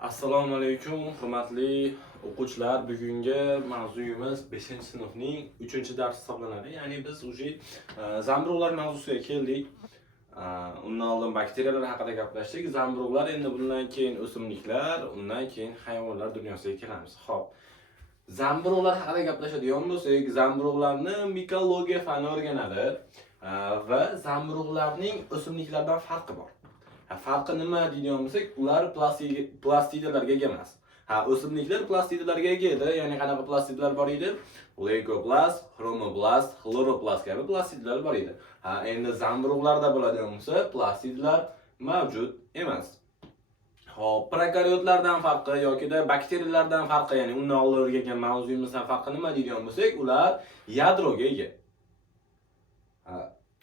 Assalomu alaykum, hurmatli o'quvchilar. Bugungi mavzuyimiz 5-sinfning 3-darsi hisoblanadi. Ya'ni biz uje zamburug'lar mavzusiga keldik. Undan oldin bakteriyalar haqida gaplashdik. Zamburug'lar, endi bundan keyin o'simliklar, undan keyin hayvonlar dunyosiga kelamiz. Xo'p. Zamburug'lar haqida gaplashadigan bo'lsak, zamburug'larni mikologiya fani o'rganadi va zamburug'larning o'simliklardan farqi bor. Farqi nima deydigan bo'lsak, ular plastidalarga ega emas. O'simliklar plastidalarga ega edi. Ya'ni qanaqa plastidalar bor edi? Leukoplast, chromoplast, chloroplast kabi plastidalar bor edi. Endi zamburug'larda bo'ladigan bo'lsa, plastidalar mavjud emas. Xo'p, prokaryotlardan farqi yoki-da bakteriyalardan farqi, ya'ni undan oldin o'rgangan mavzuyimizdan farqi nima deydigan bo'lsak, ular yadroga ega.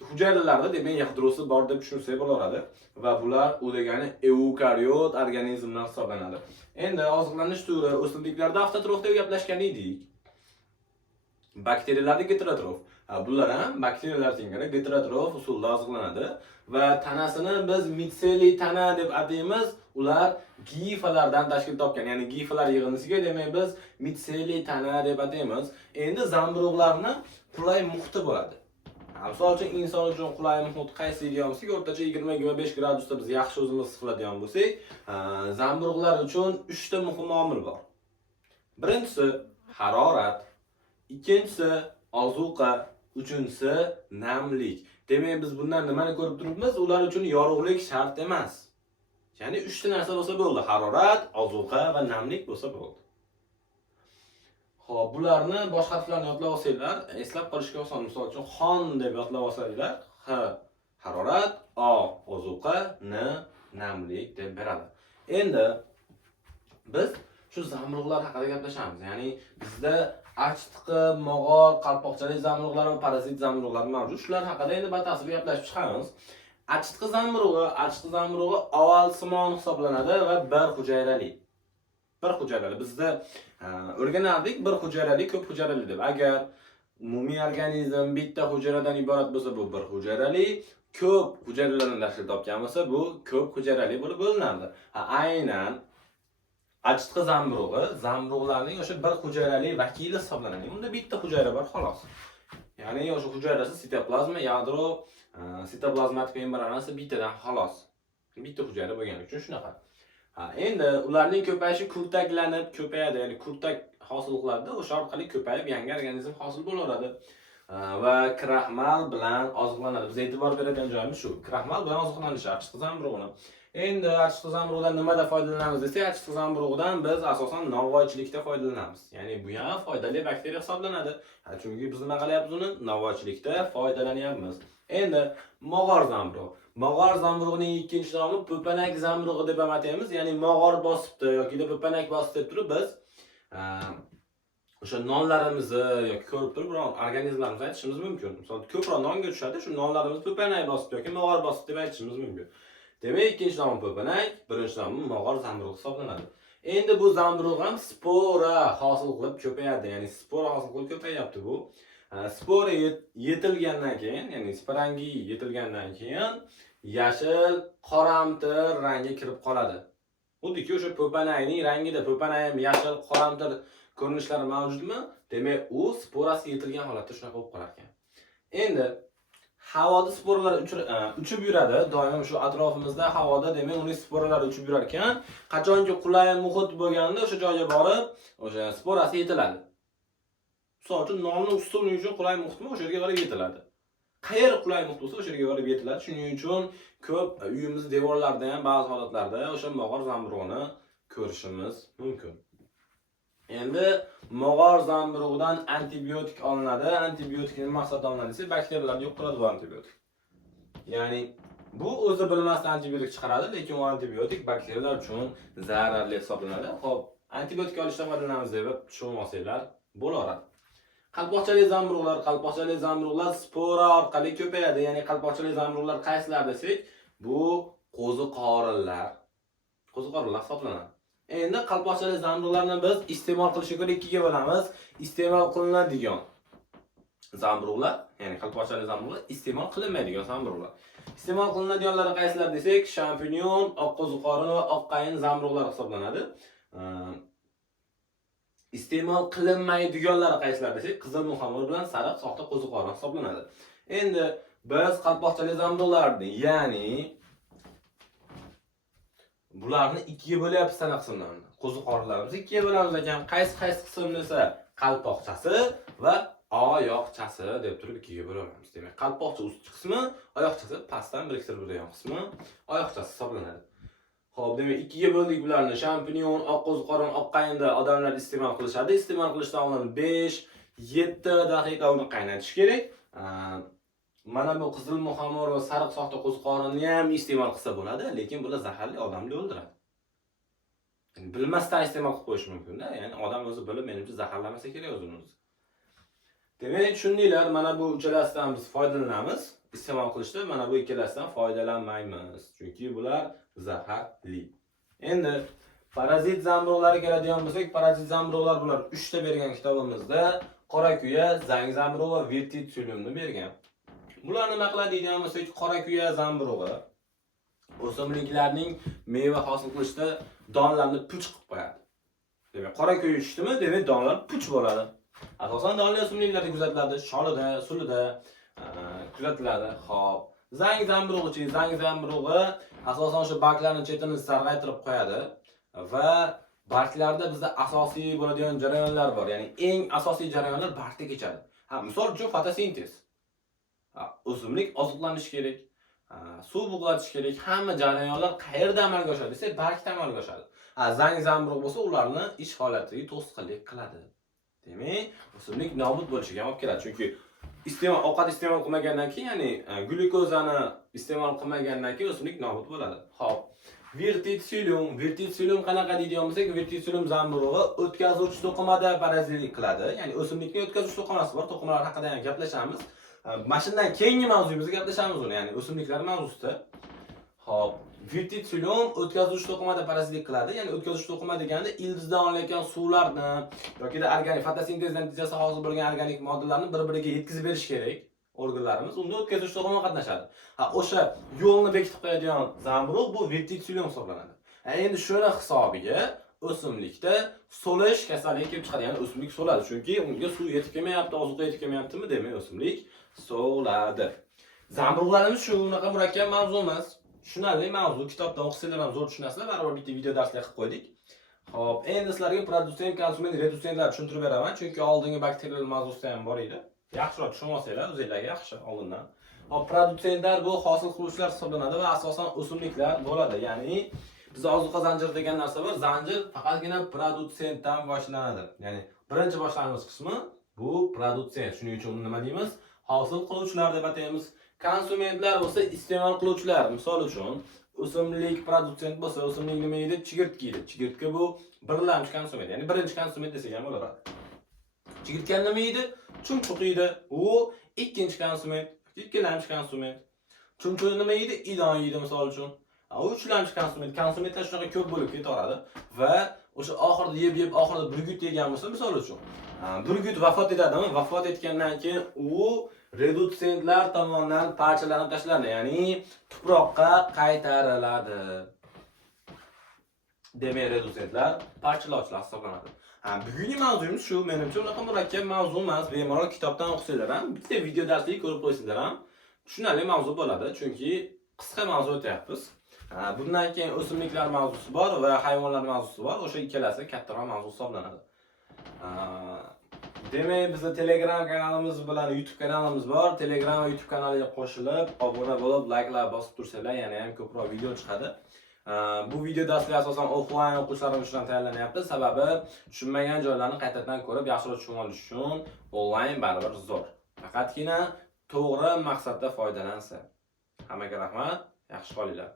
Hujayralarda demak yadrosi bor deb tushunsak bo'laveradi va bular u degani eukariot organizmlar hisoblanadi. Endi oziqlanish turi o'simliklarda avtotrof deb gaplashgan edik. Bakteriyalarda heterotrof. Bular ham bakteriyalar singari heterotrof usulda oziqlanadi va tanasini biz mitseliy tana deb ataymiz. Ular gifalardan tashkil topgan, ya'ni gifalar yig'indisiga demak biz mitseliy tana deb ataymiz. Endi zamburug'larni qulay muhiti bo'ladi. Misol uchun inson uchun qulay muhit qaysi deydigan bo'lsak, o'rtacha 20-25 gradusda biz yaxshi o'zimizni his qiladigan bo'lsak, zamburug'lar uchun 3 ta muhim omil bor. Birinchisi harorat, ikkinchisi ozuqa, uchinchisi namlik. Demak, biz bundan nimani ko'rib turibmiz? Ular uchun yorug'lik shart emas. Ya'ni 3 ta narsa bo'lsa bo'ldi. Harorat, ozuqa va namlik bo'lsa bo'ldi. Xo'p, bularni boshqa harflarni yodlab olsanglar, eslab qolishga oson. Misol uchun xon deb yodlab olsanglar, h harorat, o ozuqa, n namlik deb beradi. Endi biz shu zamburug'lar haqida gaplashamiz. Ya'ni bizda achitqi, mog'or, qalpoqchali zamburug'lar va parazit zamburug'lar mavjud. Shular haqida endi batafsil gaplashib chiqamiz. Achitqi zamburug'i oval simon hisoblanadi va bir hujayrali. Bir hujayrali. Bizda o'rganardik bir hujayrali, ko'p hujayrali deb. Agar umumiy organizm bitta hujayradan iborat bo'lsa, bu bir hujayrali, ko'p hujayralardan tashkil topgan bo'lsa, bu ko'p hujayrali bo'lib bo'linadi. Aynan achitqi zamburug'larning o'sha bir hujayrali vakili hisoblanadi. Unda bitta hujayra bor xolos. Ya'ni o'sha hujayrasi sitoplazma, yadro, sitoplazmatik membranasi bittadan xolos. Bitta hujayra bo'lgani uchun shunaqa. Endi ularning ko'payishi kurtaklanib ko'payadi, ya'ni kurtak hosil qiladi, o'sha orqali ko'payib yangi organizm hosil bo'laveradi va kraxmal bilan oziqlanadi. Biz e'tibor beradigan joyimiz shu. Kraxmal bilan oziqlanish achitqi zamburug'ini. Endi achitqi zamburug'dan nimada foydalanamiz desak, achitqi zamburug'idan biz asosan novvoychilikda foydalanamiz. Ya'ni bu ham foydali bakteriya hisoblanadi. Chunki biz nima qilyapmiz uni? Novvoychilikda foydalanyapmiz. Endi mog'or zamburug'ining ikkinchi nomi po'panak zamburug'i deb ham ataymiz. Ya'ni mog'or bosibdi yoki po'panak bosibdi deb turib biz o'sha nonlarimizni yoki ko'rib turib organizmlarimizni aytishimiz mumkin. Masalan, ko'proq nonga tushadi, shu nonlarimiz po'panak bosibdi yoki mog'or bosibdi deb aytishimiz mumkin. Demak, ikkinchi nomi po'panak, birinchi nomi mog'or zamburug'i hisoblanadi. Endi bu zamburug' ham spora hosil qilib ko'payadi, ya'ni spora hosil qilib ko'payapti bu. Spora yetilgandan keyin, ya'ni sporangi yetilgandan keyin yashil, qoramtir rangga kirib qoladi. Xuddiki o'sha po'panakning rangida po'panak ham yashil, qoramtir ko'rinishlari mavjudmi? Demak, u sporasi yetilgan holatda shunaqa bo'lib qolar ekan. Endi havoda sporalar uchib yuradi. Doim shu atrofimizda havoda demak uning sporalari uchib yurar ekan, qachonki qulay muhit bo'lganda o'sha joyga borib, o'sha sporasi yetiladi. Misol uchun nonni ustuni uchun qulay muhitmi, o'sha yerga borib yetiladi. Qayerda qulay muhit bo'lsa, o'sha yerga borib yetiladi. Shuning uchun ko'p uyimiz devorlarida ham ba'zi holatlarda o'sha mog'or zamburug'ini ko'rishimiz mumkin. Endi mog'or zamburug'idan antibiotik olinadi. Antibiotik nima maqsadda olinadi desa, bakteriyalarni yo'q qiladi bu antibiotik. Ya'ni bu o'zi bilmasdan antibiotik chiqaradi, lekin u antibiotik bakteriyalar uchun zararli hisoblanadi. Xo'p, antibiotik olishdan foydalanamiz deb tushunib olsanglar bo'laveradi. Qalpoqchali zamburug'lar spora orqali ko'payadi. Ya'ni qalpoqchali zamburug'lar qaysilar desak, bu qo'ziqorinlar hisoblanadi. Endi qalpoqchali zamburug'larni biz iste'mol qilishga ko'ra ikkiga bo'lamiz. Iste'mol qilinadigan zamburug'lar, ya'ni qalpoqchali zamburug'lar, iste'mol qilinmaydigan zamburug'lar. Iste'mol qilinadiganlari qaysilar desak, shampinyon, oq qo'ziqorin va oq qayin zamburug'lar hisoblanadi. Iste'mol qilinmaydiganlari qaysilar desak, qizil muxamir bilan sariq soxta qo'ziqorin hisoblanadi. Endi biz qalpoqchali zamburug'larni, ya'ni bularni ikkiga bo'lyapmiz sana qismlarni. Qo'ziqorinlarimizni ikkiga bo'lamiz ekan. Qaysi qism desa, qalpoqchasi va oyoqchasi deb turib ikkiga bo'lamiz. Demak, qalpoqcha ustki qismi, oyoqchasi pastdan biriktirib turgan qismi, oyoqchasi hisoblanadi. Xo'p, demak, ikkiga bo'ldik bularni. Shampinyon, oq qo'ziqorin, oq qayinda odamlar iste'mol qilishadi. Iste'mol qilishdan oldin 5-7 daqiqa uni qaynatish kerak. Mana bu qizil muxamir va sariq soxta qo'ziqorinni ham iste'mol qilsa bo'ladi, lekin bular zaharli, odamni o'ldiradi. Yani bilmasdan iste'mol qilib qo'yish mumkin-da. Ya'ni odam o'zi bilib, menimcha zaharlamasa kerak o'zini. Demak, tushundinglar, mana bu uchalasidan biz foydalanamiz. Iste'mol qilishda mana bu ikkalasidan foydalanmaymiz, chunki bular zaharli. Endi parazit zamburug'lari keladigan bo'lsak, parazit zamburug'lar bular 3 ta bergan kitobimizda qora kuya, zang zamburug'i va vertitsiyumni bergan. Bular nima qiladi deydigan bo'lsak, qora kuya zamburug'i o'simliklarning meva hosil qilishda donlarni puch qilib qo'yadi. Demak, qora kuya tushdimi, demak donlar puch bo'ladi. Asosan donli o'simliklarda kuzatiladi, sholida, sulida kuzatiladi. Xo'p, zang zamburug'i asosan o'sha barglarning chetini sarg'aytirib qo'yadi va barglarda bizda asosiy bo'ladigan jarayonlar bor. Ya'ni eng asosiy jarayonlar bargda kechadi. Misol uchun fotosintez. O'simlik oziqlanishi kerak, suv bug'latish kerak. Hamma jarayonlar qayerda amalga oshadi desa, bargda amalga oshadi. Zang zamburug' bo'lsa, ularni ish holatiga to'sqinlik qiladi. Demak, o'simlik nobud bo'lishiga olib keladi. Chunki ovqat iste'mol qilmagandan keyin, ya'ni glyukozani iste'mol qilmagandan keyin o'simlik nobud bo'ladi. Xo'p, vertitsiyum qanaqa deydigan bo'lsak, vertitsiyum zamburug'i o'tkazuvchi to'qimada parazitlik qiladi. Ya'ni o'simlikning o'tkazuvchi to'qimasi bor. To'qimalar haqida ham gaplashamiz. Mashinadan keyingi mavzumizda gaplashamiz uni, ya'ni o'simliklar mavzusida. Xo'p, vertitsiyum o'tkazuvchi to'qimada parazitlik qiladi. Ya'ni o'tkazuvchi to'qima deganda ildizdan olinayotgan suvlarni yoki da organik fotosintez natijasida hosil bo'lgan organik moddalarni bir-biriga yetkazib berish kerak. Organlarimiz unda o'tkazuvchi to'qima qatnashadi. O'sha yo'lni bekitib qo'yadigan zamburug' bu vertitsiyum hisoblanadi. Endi shuni hisobiga o'simlikda so'lish kasalligi kelib chiqadi. Ya'ni o'simlik so'ladi, chunki unga suv yetib kelmayapti, ozuqa yetib kelmayaptimi, demak o'simlik so'ladi. Zamburug'larimiz shu unaqa murakkab mavzu emas. Tushunarli mavzu, kitobdan o'qisanglar ham zo'r tushunasizlar. Baribir bitta video darslar qilib qo'ydik. Xo'p, endi sizlarga produsent, konsument, redusentlar tushuntirib beraman, chunki oldingi bakteriyalar mavzusida ham bor edi. Yaxshiroq tushunib olsanglar, o'zingizlarga yaxshi oldindan. Hop, produsentlar bu hosil qiluvchilar hisoblanadi va asosan o'simliklar bo'ladi. Ya'ni bizda ozuqa zanjiri degan narsa bor. Zanjir faqatgina produsentdan boshlanadi. Ya'ni birinchi boshlang'ich qismi bu produsent. Shuning uchun nima deymiz? Hosil qiluvchilar deb ataymiz. Konsumentlar bo'lsa iste'mol qiluvchilar. Misol uchun, o'simlik produsent bo'lsa, o'simlik nima yeydi? Chigirtka yeydi. Chigirtka bu birlamchi konsument, ya'ni birinchi konsument desak ham bo'laveradi. Chigirtka nima yeydi? Chumchuq yeydi. U ikkinchi konsument, ikkilamchi konsument. Chumchuq nima yeydi? Ilon yeydi misol uchun. U uchlamchi konsument. Konsumentlar shunaqa ko'p bo'lib ketaveradi va o'sha oxirida yeb oxirida burgut yegan bo'lsa, misol uchun, burgut vafot etadimi? Vafot etgandan keyin u redusentlar tomonidan parchalanib tashlanadi, ya'ni tuproqqa qaytariladi. Demak, redusentlar parchalovchilar hisoblanadi. Bugungi mavzuyimiz shu, menimcha unaqa murakkab mavzu emas. Bemalol kitobdan o'qisanglar ham, bitta video darslik ko'rib qo'ysanglar ham tushunarli mavzu bo'ladi, chunki qisqa mavzu o'tyapmiz. Bundan keyin o'simliklar mavzusi bor va hayvonlar mavzusi bor. O'sha ikkalasi kattaroq mavzu hisoblanadi. Demak, bizda Telegram kanalimiz bilan YouTube kanalimiz bor. Telegram va YouTube kanaliga qo'shilib, obuna bo'lib, like'lar bosib tursanlar, yana ham ko'proq video chiqadi. Bu video darslar asosan offline o'quvchilarimiz uchun tayyorlanyapti. Sababi tushunmagan joylarni qaytadan ko'rib, yaxshiroq tushunib olish uchun onlayn baribir zo'r. Faqatgina to'g'ri maqsadda foydalansa. Hammaga rahmat, yaxshi qolinglar.